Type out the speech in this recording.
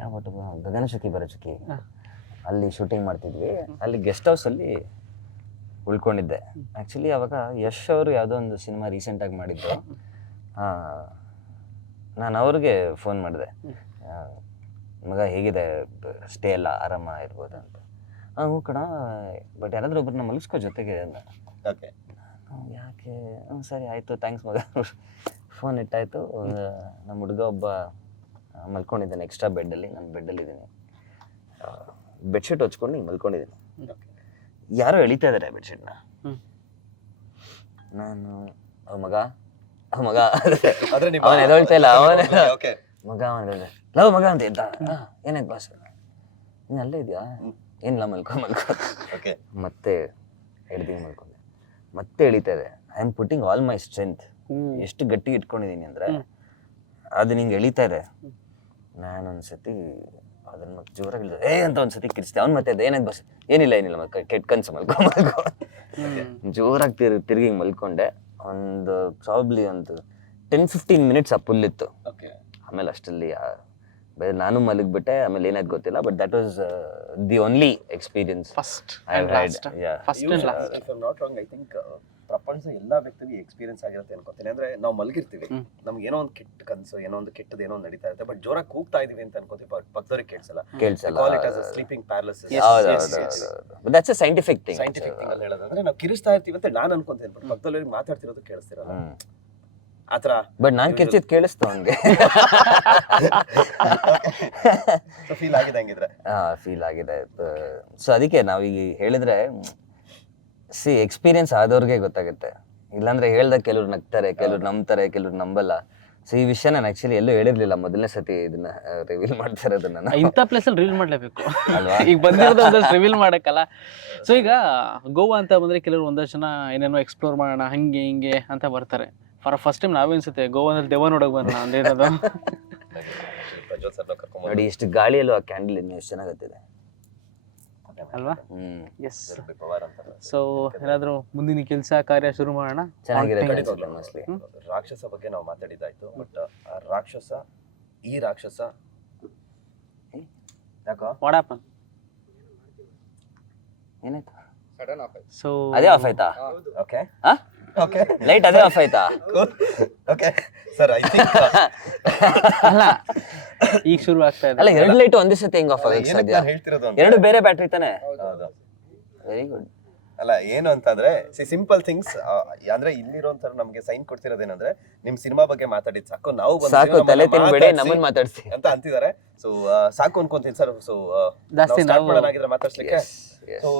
ಯಾವ ಗಗನಚುಕ್ಕಿ ಬರಚುಕ್ಕಿ ಅಲ್ಲಿ ಶೂಟಿಂಗ್ ಮಾಡ್ತಿದ್ವಿ. ಅಲ್ಲಿ ಗೆಸ್ಟ್ ಹೌಸಲ್ಲಿ ಉಳ್ಕೊಂಡಿದ್ದೆ. ಆ್ಯಕ್ಚುಲಿ ಅವಾಗ ಯಶ್ ಅವರು ಯಾವುದೋ ಒಂದು ಸಿನಿಮಾ ರೀಸೆಂಟಾಗಿ ಮಾಡಿದ್ದು. ನಾನು ಅವ್ರಿಗೆ ಫೋನ್ ಮಾಡಿದೆ, ಮಗ ಹೇಗಿದೆ ಸ್ಟೇ ಎಲ್ಲ ಆರಾಮ ಇರ್ಬೋದು ಅಂತ. ಹ್ಞೂ ಕಣ, ಬಟ್ ಯಾರಾದರೂ ಒಬ್ಬರನ್ನ ಮಲಗಿಸ್ಕೋ ಜೊತೆಗೆ ಅಂದ. ಓಕೆ, ಯಾಕೆ? ಸರಿ ಆಯಿತು, ಥ್ಯಾಂಕ್ಸ್ ಮಗ. ಫೋನ್ ಇಟ್ಟಾಯಿತು. ನಮ್ಮ ಹುಡುಗ ಒಬ್ಬ ಮಲ್ಕೊಂಡಿದ್ದಾನೆ ಎಕ್ಸ್ಟ್ರಾ ಬೆಡ್ಡಲ್ಲಿ, ನಾನು ಬೆಡ್ಡಲ್ಲಿದ್ದೀನಿ. ಬೆಡ್ಶೀಟ್ ಹೊಚ್ಕೊಂಡು ಹಿಂಗೆ ಮಲ್ಕೊಂಡಿದ್ದೀನಿ. ಯಾರೋ ಎಳಿತಾ ಇದ್ದಾರೆ ಬೆಡ್ಶೀಟ್ನ. ನಾನು ಮಗ ಮಗ ಅವನ ಎದೊಳ್ತಾ ಇಲ್ಲ, ಮಗ ಅವನ ಲವ್ ಮಗ ಅಂತ ಇದ್ದ. ಏನಾಯ್ತು ಬಾಸ್? ನೀನು ಅಲ್ಲೇ ಇದೆಯಾ? ಏನಿಲ್ಲ, ಮಲ್ಕೊ. ಮತ್ತೆ ಹಿಡ್ದು ಮಲ್ಕೊಂಡೆ. ಮತ್ತೆ ಎಳಿತಾ ಇದೆ. I am putting all my strength. ಎಷ್ಟು ಗಟ್ಟಿ ಇಟ್ಕೊಂಡಿದ್ದೀನಿ ಅಂದರೆ ಅದು ನಿಂಗೆ ಎಳಿತಾ ಇದೆ. ನಾನು ಒಂದ್ಸತಿ ಅದನ್ನ ಜೋರಾಗಿ ಅಂತ ಒಂದ್ಸತಿ ಕಿರಿಸ್ತೆ. ಅವ್ನು ಮತ್ತೆ ಏನಾಯ್ತು ಬಸ್? ಏನಿಲ್ಲ ಕೆಟ್ಟ ಕನ್ಸು, ಮಲ್ಕೊ. ಜೋರಾಗಿ ತಿರುಗಿ ಮಲ್ಕೊಂಡೆ. ಒಂದು ಪ್ರಾಬ್ಲಿ ಒಂದು 10-15 ಮಿನಿಟ್ಸ್ ಆ ಪುಲ್ಲಿತ್ತು. ಆಮೇಲೆ ಅಷ್ಟರಲ್ಲಿ ನಾನು ಮಲಗ್ಬಿಟ್ಟೆ. ಆಮೇಲೆ ಏನಾಯ್ತು ಗೊತ್ತಿಲ್ಲ, but that was the only experience. ಪ್ರಪಂಚದ ಎಲ್ಲಾ ವ್ಯಕ್ತಿಗೂ ಎಕ್ಸ್ಪೀರಿಯನ್ಸ್ ಆಗಿರುತ್ತೆ ಅನ್ಕೋತೀನಿ. ಅಂದ್ರೆ ನಾವು ಮಲಗಿರ್ತೀವಿ, ನಮ್ಗೆ ಏನೋ ಒಂದು ಕೆಟ್ಟ ಕನಸು, ಏನೋ ಒಂದು ಕೆಟ್ಟದ ಏನೋ ನಡೀತಾ ಇರುತ್ತೆ, ಬಟ್ ಜೋರಾಗಿ ಕೂಗ್ತಾ ಇದೀವಿ ಅಂತ ಅನ್ಕೋತೀವಿ, ಪಕ್ಕದವ್ರಿಗೆ ಕೇಳಿಸಲ್ಲ. Call it as a sleeping paralysis. That's a scientific thing. Scientific thing ಅಲ್ಲಿ ಹೇಳೋದಂದ್ರೆ ನಾವು ಕಿರಿಸ್ತಾ ಇರ್ತೀವಿ ಅಂತ ನಾನು ಅನ್ಕೊಂತೀನಿ, ಬಟ್ ಪಕ್ಕದವ್ರಿಗೆ ಮಾತಾಡ್ತಿರೋದು ಕೇಳಿಸ್ತಿರಲ್ಲ ಆತರ. ಬಟ್ ನಾನ್ ಕಿರ್ಚಿದ್ ಕೇಳಿಸ್ತು ಅವನ್ಗೆ. ಫೀಲ್ ಆಗಿದೆ ಹಂಗಿದ್ರೆ? ಫೀಲ್ ಆಗಿದೆ. ಸೊ ಅದಕ್ಕೆ ನಾವೀಗ ಹೇಳಿದ್ರೆ ಎಕ್ಸ್ಪೀರಿಯನ್ಸ್ ಆದವ್ರಿಗೆ ಗೊತ್ತಾಗುತ್ತೆ. ಇಲ್ಲಾಂದ್ರೆ ಹೇಳ್ದಾಗ ಕೆಲವ್ರು ನಗ್ತಾರೆ, ಕೆಲವ್ರು ನಂಬ್ತಾರೆ, ಕೆಲವ್ರು ನಂಬಲ್ಲ. ಸೊ ಈ ವಿಷಯ ನಾನು ಆಕ್ಚುಲಿ ಎಲ್ಲೂ ಹೇಳಿರ್ಲಿಲ್ಲ. ಮೊದಲನೇ ಸತಿ ಇದನ್ನ ರಿವೀಲ್ ಮಾಡ್ತಾ ಇರೋದು ನಾನು. ಇಂಥ ಪ್ಲೇಸಲ್ಲಿ ರಿವೀಲ್ ಮಾಡ್ಲೇಬೇಕು ಈಗ ಬಂದಿರೋದು ಒಂದಷ್ಟು ರಿವೀಲ್ ಮಾಡಕ್ಕಲ್ಲ. ಸೊ ಈಗ ಗೋವಾ ಅಂತ ಬಂದ್ರೆ ಕೆಲವರು ಒಂದಷ್ಟು ಜನ ಏನೇನೋ ಎಕ್ಸ್ಪ್ಲೋರ್ ಮಾಡೋಣ ಹಂಗೆ ಹಿಂಗೆ ಅಂತ ಬರ್ತಾರೆ. ಫಸ್ಟ್ ಟೈಮ್ ನಾವೇ ಅನ್ಸುತ್ತೆ ಗೋವಾದಲ್ಲಿ ದೆವ್ವ ನೋಡಕ್ ಬರೋಣ ಅಂದಿರೋದು. ನೋಡಿ ಎಷ್ಟು ಗಾಳಿಯಲ್ಲೂ ಆ ಕ್ಯಾಂಡಲ್ ಇನ್ನು ಎಷ್ಟು ಚೆನ್ನಾಗತ್ತಿದೆ ಅಲ್ವಾ? ಎಸ್. ಸೊ ಏನಾದ್ರು ಮುಂದಿನ ಕೆಲಸ ಕಾರ್ಯ ಶುರು ಮಾಡೋಣ. ಚೆನ್ನಾಗಿರುತ್ತೆ. ರಾಕ್ಷಸ ಬಗ್ಗೆ ನಾವು ಮಾತಾಡಿದಾಯ್ತು, ಬಟ್ ರಾಕ್ಷಸ ಈ ರಾಕ್ಷಸ ಯಾಕೋ ವಾಡಾಪನ್ ಏನಾಯ್ತು? ಸೊ ಅದೇ ಆಫ್ ಆಯ್ತಾ? ಓಕೆ ಓಕೆ, ಲೈಟ್ ಅದೇ ಆಫ್ ಆಯ್ತಾ? ಓಕೆ ಸರ್, ಐ ಥಿಂಕ್ ಅಲ್ಲ ಈಗ ಶುರು ಆಗ್ತಾ ಇದೆ. ಅಲ್ಲ, ಎರಡು ಲೈಟ್ ಒಂದೇ ಸತಿ ಹೆಂಗ್ ಆಫ್ ಆಗುತ್ತೆ ಸಾಧ್ಯ? ಹೇಳ್ತಿರೋದು ಎರಡು ಬೇರೆ ಬ್ಯಾಟ್ರಿ ತಾನೆ? ಹೌದು. Very good. ಅಲ್ಲ ಏನು ಅಂತಂದ್ರೆ ಸಿಂಪಲ್ ಥಿಂಗ್ಸ್. ಅಂದ್ರೆ ಇಲ್ಲಿರೋಂಥರ ನಮ್ಗೆ ಸೈನ್ ಕೊಡ್ತಿರೋದೇನಂದ್ರೆ ನಿಮ್ ಸಿನಿಮಾ ಬಗ್ಗೆ ಮಾತಾಡಿದ್ ಸಾಕು, ನಾವು ಸಾಕು, ತಲೆ ತಿನ್ಬೇಡಿ, ನಮ್ಮನ್ನ ಮಾತಾಡ್ಸಿ ಅಂತ ಅಂತಿದ್ದಾರೆ. ಸೊ ಸಾಕು ಅನ್ಕೊಂತೀನಿ ಸರ್. ಸೊ ಜಾಸ್ತಿ ಸ್ಟಾರ್ಟ್ ಮಾಡೋಣಾಗಿದ್ರೆ ಮಾತಾಡ್ಸ್ಲಿಕ್ಕೆ. ಸೊ